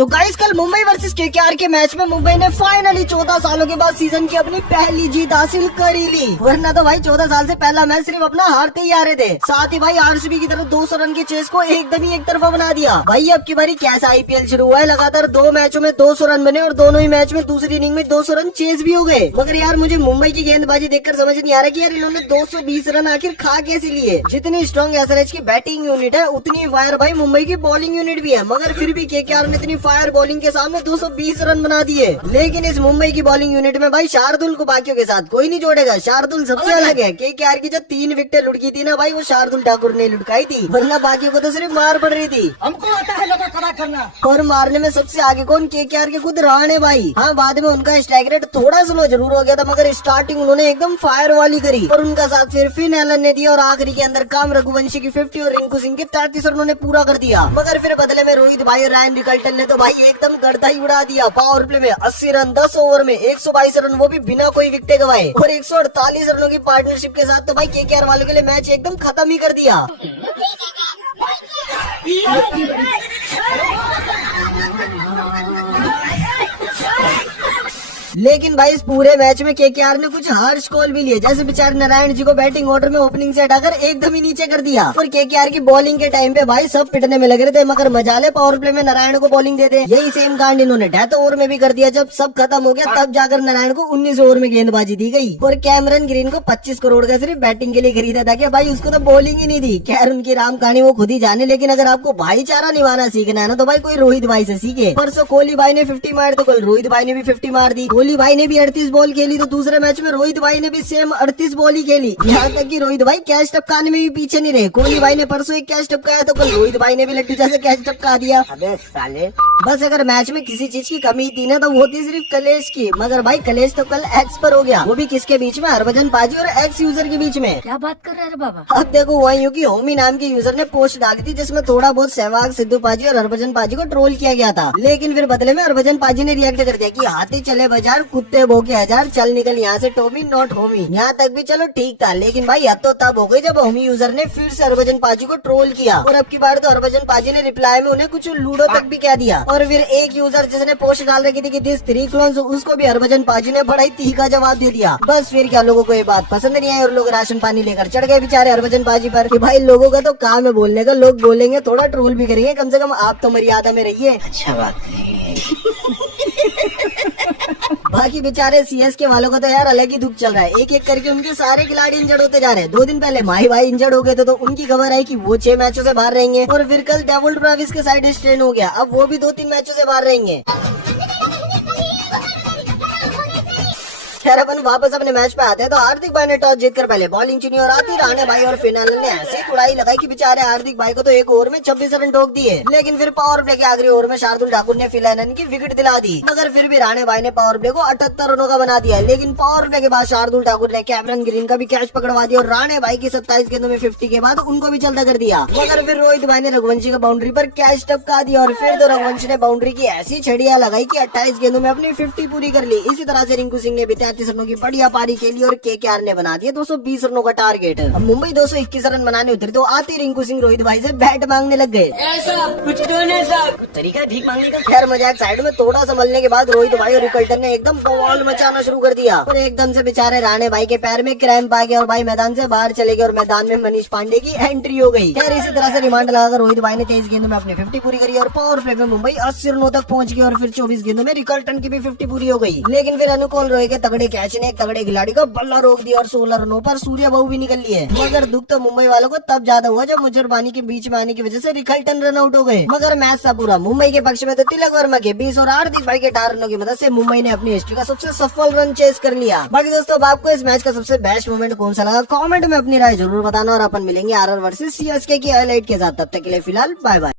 तो गाइस कल Mumbai versus KKR के मैच में मुंबई ने फाइनली 14 सालों के बाद सीजन की अपनी पहली जीत हासिल कर ही ली। वरना तो भाई 14 साल से पहला मैच सिर्फ अपना हारते ही आ रहे थे। साथ ही भाई आरसीबी की तरफ 200 रन के चेस को एकदम ही एक तरफा बना दिया। भाई अब की बारी कैसा आईपीएल शुरू हुआ है, लगातार 2 मैचों में 200 रन बने और दोनों ही मैच में दूसरी इनिंग में 200 रन चेस भी हो गए। मगर यार मुझे मुंबई की गेंदबाजी देखकर समझ नहीं आ रहा कि यार इन्होंने 220 रन आखिर खा कैसे लिए। जितनी स्ट्रॉन्ग एसआरएच की बैटिंग यूनिट है उतनी फायर भाई मुंबई की बॉलिंग यूनिट भी है, मगर फिर भी केकेआर ने इतनी फायर बॉलिंग के सामने 220 रन बना दिए। लेकिन इस मुंबई की बॉलिंग यूनिट में भाई शार्दुल को बाकियों के साथ कोई नहीं जोड़ेगा। शार्दुल सबसे अलग है। केकेआर की जो 3 विकेटें लुढ़की थी ना भाई, वो शार्दुल ठाकुर ने लुढ़काई थी, वरना बाकियों को तो सिर्फ मार पड़ रही थी। हमको आता है लोगों खड़ा करना। और मारने में सबसे आगे कौन? केकेआर के खुद रहाणे भाई। हाँ, बाद में उनका स्ट्राइक रेट थोड़ा स्लो जरूर हो गया था, मगर स्टार्टिंग उन्होंने एकदम फायर वाली करी और उनका साथ फिर फिन एलन ने दिया और आखिरी के अंदर काम रघुवंशी की 50 और रिंकू सिंह के 33 रनों ने पूरा कर दिया। मगर फिर बदले में रोहित भाई और रायन रिकल्टन ने तो भाई एकदम गर्दा ही उड़ा दिया। पावर प्ले में 80 रन 10 ओवर में 122 रन, वो भी बिना कोई विकेट गवाए और 148 रनों की पार्टनरशिप के साथ तो भाई केकेआर वालों के लिए मैच एकदम खत्म ही कर दिया। लेकिन भाई इस पूरे मैच में केकेआर ने कुछ हार्श कॉल भी लिए, जैसे बेचारे नारायण जी को बैटिंग ऑर्डर में ओपनिंग से हटाकर एकदम ही नीचे कर दिया। और केकेआर की बॉलिंग के टाइम पे भाई सब पिटने में लग रहे थे, मगर मजाले पावर प्ले में नारायण को बॉलिंग दे दे। यही सेम कांड इन्होंने डेथ ओवर में भी कर दिया। जब सब खत्म हो गया तब जाकर नारायण को 19 ओवर में गेंदबाजी दी गई और कैमरन ग्रीन को 25 करोड़ का सिर्फ बैटिंग के लिए खरीदा था कि भाई उसको तो बॉलिंग ही नहीं दी। खैर उनकी राम कहानी वो खुद ही जाने, लेकिन अगर आपको भाईचारा निभाना सीखना है ना तो भाई कोई रोहित भाई से सीखे। परसों कोहली भाई ने 50 मार तो कल रोहित भाई ने भी 50 मार दी। कोहली भाई ने भी 38 बॉल खेली तो दूसरे मैच में रोहित भाई ने भी सेम 38 बॉल ही खेली। यहाँ तक कि रोहित भाई कैच टपकाने में भी पीछे नहीं रहे। कोहली भाई ने परसों एक कैच टपकाया तो कल रोहित भाई ने भी लड्डू जैसे कैच टपका दिया। अबे साले, बस अगर मैच में किसी चीज की कमी थी ना तो वो थी सिर्फ कलेश की, मगर भाई कलेश तो कल एक्स पर हो गया, वो भी किसके बीच में? हरभजन पाजी और एक्स यूजर के बीच में। क्या बात कर रहे हैं बाबा? अब देखो वही की होमी नाम के यूजर ने पोस्ट डाली थी जिसमें थोड़ा बहुत सहवाग सिद्धू पाजी और हरभजन पाजी को ट्रोल किया गया था। लेकिन फिर बदले में हरभजन पाजी ने रिएक्ट कर दिया कि हाथी चले बाजार कुत्ते भौंके हजार, चल निकल यहाँ से टॉमी नॉट होमी। यहाँ तक भी चलो ठीक था, लेकिन भाई हद तो तब हो गई जब होमी यूजर ने फिर से हरभजन पाजी को ट्रोल किया और अब की बार तो हरभजन पाजी ने रिप्लाई में उन्हें कुछ लूडो तक भी कह दिया। और फिर एक यूजर जिसने पोस्ट डाल रखी थी कि दिस 3 क्लोन्स, उसको भी हरभजन पाजी ने बड़ा ही तीखा जवाब दे दिया। बस फिर क्या लोगों को ये बात पसंद नहीं आई और लोग राशन पानी लेकर चढ़ गए बेचारे हरभजन पाजी पर कि भाई लोगों का तो काम है बोलने का, लोग बोलेंगे थोड़ा ट्रोल भी करेंगे, कम से कम आप तो मर्यादा में रहिए। अच्छा बात है। बाकी बेचारे सीएसके वालों का तो यार अलग ही दुख चल रहा है। एक एक करके उनके सारे खिलाड़ी इंजर्ड होते जा रहे हैं। 2 दिन पहले माही भाई इंजर्ड हो गए थे तो उनकी खबर आई कि वो 6 मैचों से बाहर रहेंगे और फिर कल डेविड ब्राविस के साइड स्ट्रेन हो गया, अब वो भी 2-3 मैचों से बाहर रहेंगे। खैर अपन वापस अपने मैच पे आते हैं तो हार्दिक भाई ने टॉस जीतकर पहले बॉलिंग चुनी और आती रहाणे भाई और फिन एलन ने ऐसी उड़ाई लगाई कि बेचारे हार्दिक भाई को तो एक ओवर में 26 रन ठोक दिए। लेकिन फिर पावर प्ले के आखिरी ओवर में शार्दुल ठाकुर ने फिन एलन की विकेट दिला दी, मगर फिर भी रहाणे भाई ने पावर प्ले को 78 रनों का बना दिया। लेकिन पावर प्ले के बाद शार्दुल ठाकुर ने कैमरन ग्रीन का भी कैच पकड़वा दिया और रहाणे भाई की 27 गेंदों में 50 के बाद उनको भी चलता कर दिया। मगर फिर रोहित भाई ने रघुवंशी का बाउंड्री पर कैच टपका दिया और फिर तो रघुवंशी ने बाउंड्री की ऐसी छड़िया लगाई कि 28 गेंदों में अपनी 50 पूरी कर ली। इसी तरह से रिंकू सिंह ने भी 33 रनों की बढ़िया पारी खेली और केकेआर ने बना दिया 220 रनों का टारगेट। अब मुंबई 221 रन बनाने उतरी तो आती रिंकू सिंह रोहित भाई से बैट मांगने लग गए। ऐसा कुछ तो नहीं साहब, तरीका भीख मांगने का। खैर मजाक साइड में, थोड़ा संभलने के बाद रोहित भाई और रिकल्टन ने एकदम बवाल मचाना शुरू कर दिया और एकदम से बेचारे राणे भाई के पैर में क्रैम्प आ गया और भाई मैदान से बाहर चले गए और मैदान में मनीष पांडे की एंट्री हो गई। खैर इसी तरह से रिमांड लगाकर रोहित भाई ने 23 गेंदों में अपनी 50 पूरी करी और पावर प्ले में मुंबई 80 रनों तक पहुंच गई और फिर 24 गेंदों में रिकल्टन की भी 50 पूरी हो गई। लेकिन फिर अनुकूल रॉय के तगड़े कैच ने एक तगड़े खिलाड़ी का बल्ला रोक दिया और 16 रनों पर सूर्य बहू भी निकल लिए। मगर दुख तो मुंबई वालों को तब ज्यादा हुआ जब मुजरबानी के बीच में आने की वजह से रिकल्टन रन आउट हो गए। मगर मैच था पूरा मुंबई के पक्ष में तो तिलक वर्मा के 20 और हार्दिक भाई के 18 रनों की मदद से मुंबई ने अपनी हिस्ट्री का सबसे सफल रन चेस कर लिया। बाकी दोस्तों अब आपको इस मैच का सबसे बेस्ट मोमेंट कौन सा लगा कमेंट में अपनी राय जरूर बताना और अपन मिलेंगे आरआर वर्सेस सीएसके की हाईलाइट के साथ। तब तक के लिए फिलहाल बाय बाय।